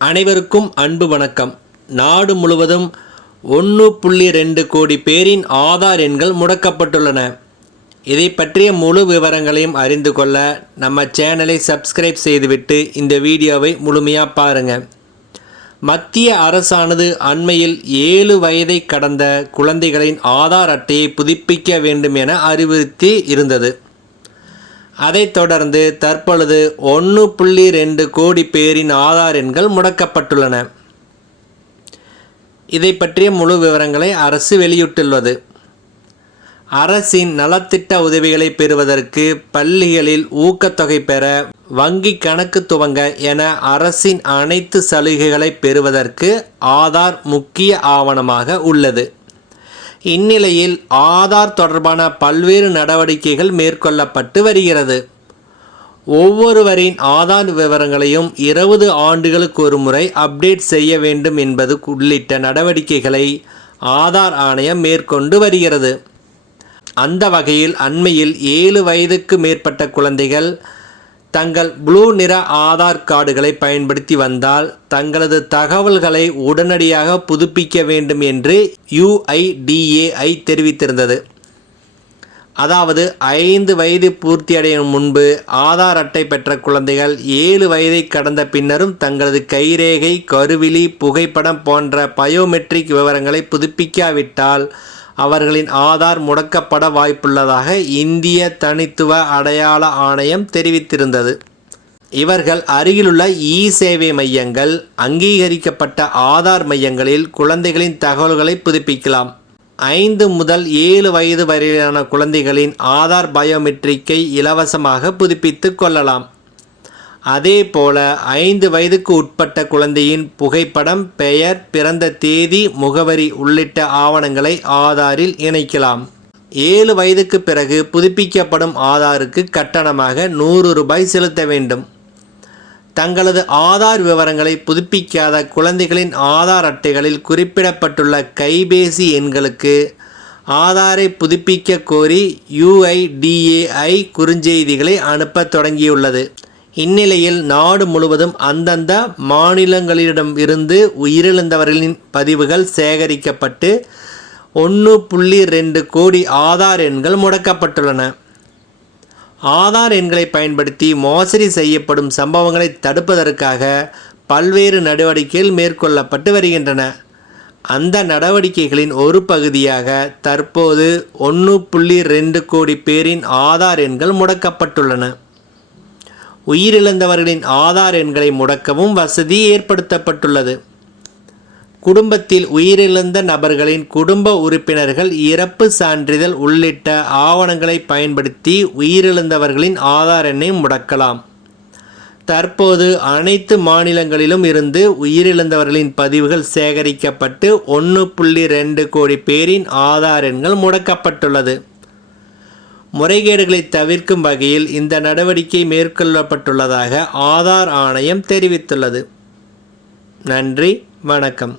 அனைவருக்கும் அன்பு வணக்கம். நாடு முழுவதும் 1.2 கோடி பேரின் ஆதார் எண்கள் முடக்கப்பட்டுள்ளன. இதை பற்றிய முழு விவரங்களையும் அறிந்து கொள்ள நம்ம சேனலை சப்ஸ்கிரைப் செய்துவிட்டு இந்த வீடியோவை முழுமையாக பாருங்கள். மத்திய அரசானது அண்மையில் 7 வயதை கடந்த குழந்தைகளின் ஆதார் அட்டையை புதுப்பிக்க வேண்டும் என அறிவுறுத்தி இருந்தது. அதைத் தொடர்ந்து தற்பொழுது 1.2 கோடி பேரின் ஆதார் எண்கள் முடக்கப்பட்டுள்ளன. இதை பற்றிய முழு விவரங்களை அரசு வெளியிட்டுள்ளது. அரசின் நலத்திட்ட உதவிகளை பெறுவதற்கு, பள்ளிகளில் ஊக்கத்தொகை பெற, வங்கி கணக்கு துவங்க என அரசின் அனைத்து சலுகைகளை பெறுவதற்கு ஆதார் முக்கிய ஆவணமாக உள்ளது. இந்நிலையில் ஆதார் தொடர்பான பல்வேறு நடவடிக்கைகள் மேற்கொள்ளப்பட்டு வருகிறது. ஒவ்வொருவரின் ஆதார் விவரங்களையும் 20 ஆண்டுகளுக்கு ஒரு முறை அப்டேட் செய்ய வேண்டும் என்பது உள்ளிட்ட நடவடிக்கைகளை ஆதார் ஆணையம் மேற்கொண்டு வருகிறது. அந்த வகையில் அண்மையில் 7 வயதுக்கு மேற்பட்ட குழந்தைகள் தங்கள் ப்ளூ நிற ஆதார் கார்டுகளை பயன்படுத்தி வந்தால் தங்களது தகவல்களை உடனடியாக புதுப்பிக்க வேண்டும் என்று UIDAI தெரிவித்திருந்தது. அதாவது 5 வயது பூர்த்தியடையும் முன்பு ஆதார் அட்டை பெற்ற குழந்தைகள் 7 வயதை கடந்த பின்னரும் தங்களது கைரேகை, கருவிழி, புகைப்படம் போன்ற பயோமெட்ரிக் விவரங்களை புதுப்பிக்காவிட்டால் அவர்களின் ஆதார் முடக்கப்பட வாய்ப்புள்ளதாக இந்திய தனித்துவ அடையாள ஆணையம் தெரிவித்திருந்தது. இவர்கள் அருகிலுள்ள சேவை மையங்கள், அங்கீகரிக்கப்பட்ட ஆதார் மையங்களில் குழந்தைகளின் தகவல்களை புதுப்பிக்கலாம். 5 முதல் 7 வயது வரையிலான குழந்தைகளின் ஆதார் பயோமெட்ரிக்கை இலவசமாக புதுப்பித்து கொள்ளலாம். அதேபோல 5 வயதுக்கு உட்பட்ட குழந்தையின் புகைப்படம், பெயர், பிறந்த தேதி, முகவரி உள்ளிட்ட ஆவணங்களை ஆதாரில் இணைக்கலாம். 7 வயதுக்கு பிறகு புதுப்பிக்கப்படும் ஆதாருக்கு கட்டணமாக 100 ரூபாய் செலுத்த வேண்டும். தங்களது ஆதார் விவரங்களை புதுப்பிக்காத குழந்தைகளின் ஆதார் அட்டைகளில் குறிப்பிடப்பட்டுள்ள கைபேசி எண்களுக்கு ஆதாரை புதுப்பிக்க கோரி UIDAI குறுஞ்செய்திகளை அனுப்ப தொடங்கியுள்ளது. இந்நிலையில் நாடு முழுவதும் அந்தந்த மாநிலங்களிடம் இருந்து உயிரிழந்தவர்களின் பதிவுகள் சேகரிக்கப்பட்டு 1.2 கோடி ஆதார் எண்கள் முடக்கப்பட்டுள்ளன. ஆதார் எண்களை பயன்படுத்தி மோசடி செய்யப்படும் சம்பவங்களை தடுப்பதற்காக பல்வேறு நடவடிக்கைகள் மேற்கொள்ளப்பட்டு வருகின்றன. அந்த நடவடிக்கைகளின் ஒரு பகுதியாக தற்போது 1.2 கோடி பேரின் ஆதார் எண்கள் முடக்கப்பட்டுள்ளன. உயிரிழந்தவர்களின் ஆதார் எண்களை முடக்கவும் வசதி ஏற்படுத்தப்பட்டுள்ளது. குடும்பத்தில் உயிரிழந்த நபர்களின் குடும்ப உறுப்பினர்கள் இறப்பு சான்றிதழ் உள்ளிட்ட ஆவணங்களை பயன்படுத்தி உயிரிழந்தவர்களின் ஆதார் எண்ணை முடக்கலாம். தற்போது அனைத்து மாநிலங்களிலும் இருந்து உயிரிழந்தவர்களின் பதிவுகள் சேகரிக்கப்பட்டு 1.2 கோடி பேரின் ஆதார் எண்கள் முடக்கப்பட்டுள்ளது. முறைகேடுகளை தவிர்க்கும் வகையில் இந்த நடவடிக்கை மேற்கொள்ளப்பட்டுள்ளதாக ஆதார் ஆணையம் தெரிவித்துள்ளது. நன்றி, வணக்கம்.